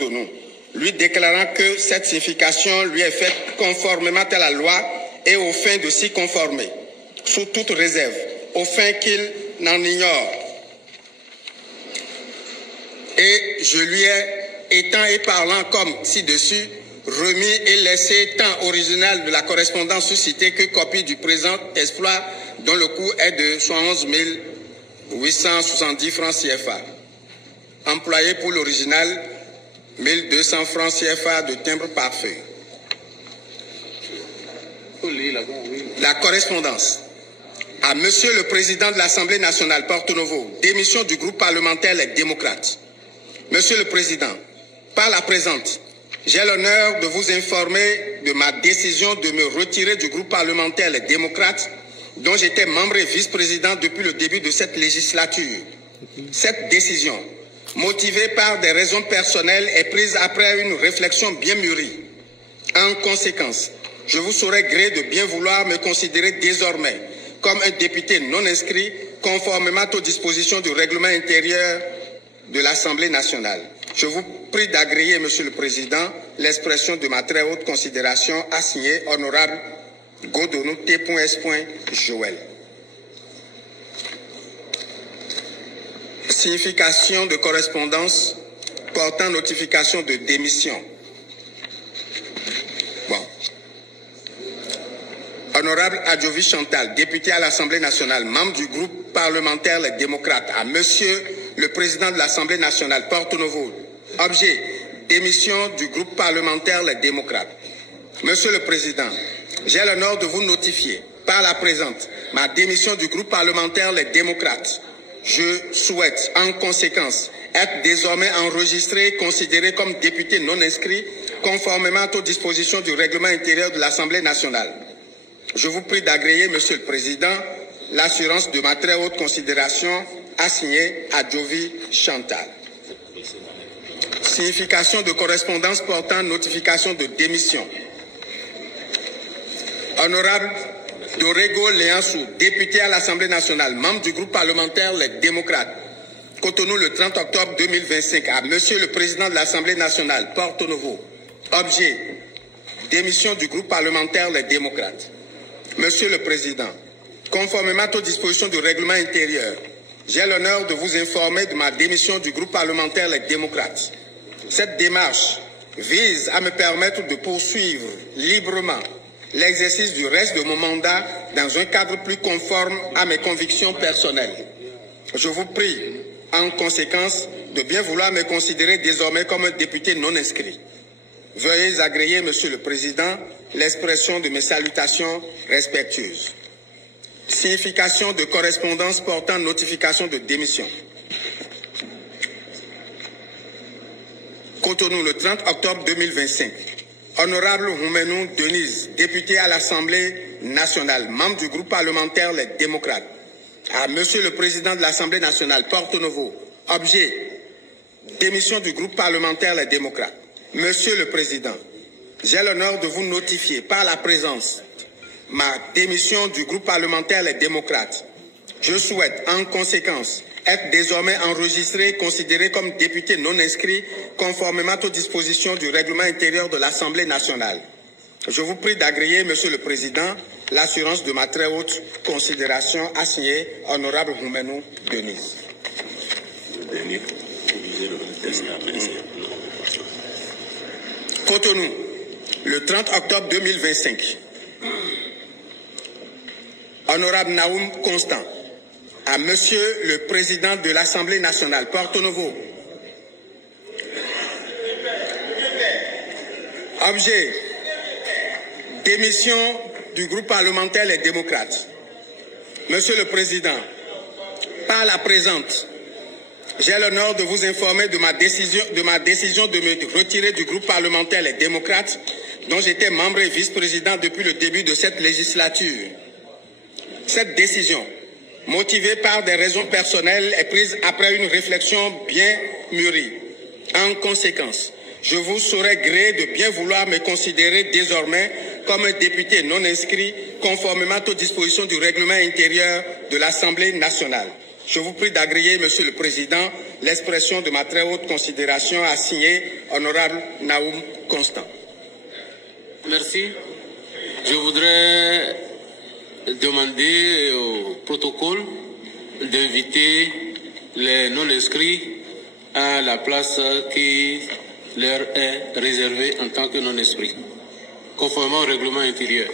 Cotonou, lui déclarant que cette signification lui est faite conformément à la loi et aux fins de s'y conformer, sous toute réserve, aux fins qu'il n'en ignore. Et je lui ai, étant et parlant comme ci-dessus, remis et laissé tant original de la correspondance suscitée que copie du présent exploit dont le coût est de 71 870 francs CFA. Employé pour l'original, 1200 francs CFA de timbre parfait. La correspondance. À Monsieur le Président de l'Assemblée nationale, Porto Novo, démission du groupe parlementaire Les Démocrates. Monsieur le Président, par la présente, j'ai l'honneur de vous informer de ma décision de me retirer du groupe parlementaire Les Démocrates, dont j'étais membre et vice-président depuis le début de cette législature. Cette décision, motivée par des raisons personnelles, est prise après une réflexion bien mûrie. En conséquence, je vous saurai gré de bien vouloir me considérer désormais comme un député non inscrit, conformément aux dispositions du règlement intérieur de l'Assemblée nationale. Je vous prie d'agréer, Monsieur le Président, l'expression de ma très haute considération assignée honorable Godonou T.S. Joël. Signification de correspondance portant notification de démission. Bon. Honorable Adjovi Chantal, député à l'Assemblée nationale, membre du groupe parlementaire Les Démocrates, à Monsieur le Président de l'Assemblée nationale, Porto Novo. Objet, démission du groupe parlementaire Les Démocrates. Monsieur le Président, j'ai l'honneur de vous notifier par la présente ma démission du groupe parlementaire Les Démocrates. Je souhaite, en conséquence, être désormais enregistré et considéré comme député non inscrit, conformément aux dispositions du règlement intérieur de l'Assemblée nationale. Je vous prie d'agréer, Monsieur le Président, l'assurance de ma très haute considération assignée à Adjovi Chantal. Signification de correspondance portant notification de démission. Honorable Dorego Léansou, député à l'Assemblée nationale, membre du groupe parlementaire Les Démocrates, Cotonou le 30 octobre 2025, à Monsieur le Président de l'Assemblée nationale, Porto Novo. Objet, démission du groupe parlementaire Les Démocrates. Monsieur le Président, conformément aux dispositions du règlement intérieur, j'ai l'honneur de vous informer de ma démission du groupe parlementaire Les Démocrates. Cette démarche vise à me permettre de poursuivre librement l'exercice du reste de mon mandat dans un cadre plus conforme à mes convictions personnelles. Je vous prie, en conséquence, de bien vouloir me considérer désormais comme un député non inscrit. Veuillez agréer, Monsieur le Président, l'expression de mes salutations respectueuses. Signification de correspondance portant notification de démission. Cotonou, le 30 octobre 2025. Honorable Houmenou Denise, député à l'Assemblée nationale, membre du groupe parlementaire Les Démocrates. À Monsieur le Président de l'Assemblée nationale, Porto Novo. Objet, démission du groupe parlementaire Les Démocrates. Monsieur le Président, j'ai l'honneur de vous notifier par la présence ma démission du groupe parlementaire Les Démocrates. Je souhaite, en conséquence, être désormais enregistré et considéré comme député non inscrit, conformément aux dispositions du règlement intérieur de l'Assemblée nationale. Je vous prie d'agréer, Monsieur le Président, l'assurance de ma très haute considération assignée honorable Houmenou Denise. Cotonou, le 30 octobre 2025. Honorable Naoum Constant, à Monsieur le Président de l'Assemblée nationale, Porto Novo. Objet, démission du groupe parlementaire Les Démocrates. Monsieur le Président, par la présente, j'ai l'honneur de vous informer de ma décision de me retirer du groupe parlementaire Les Démocrates, dont j'étais membre et vice-président depuis le début de cette législature. Cette décision, motivée par des raisons personnelles, est prise après une réflexion bien mûrie. En conséquence, je vous saurai gré de bien vouloir me considérer désormais comme un député non inscrit, conformément aux dispositions du règlement intérieur de l'Assemblée nationale. Je vous prie d'agréer, Monsieur le Président, l'expression de ma très haute considération à signer Honorable Naoum Constant. Merci. Je voudrais demander au protocole d'inviter les non-inscrits à la place qui leur est réservée en tant que non-inscrits, conformément au règlement intérieur.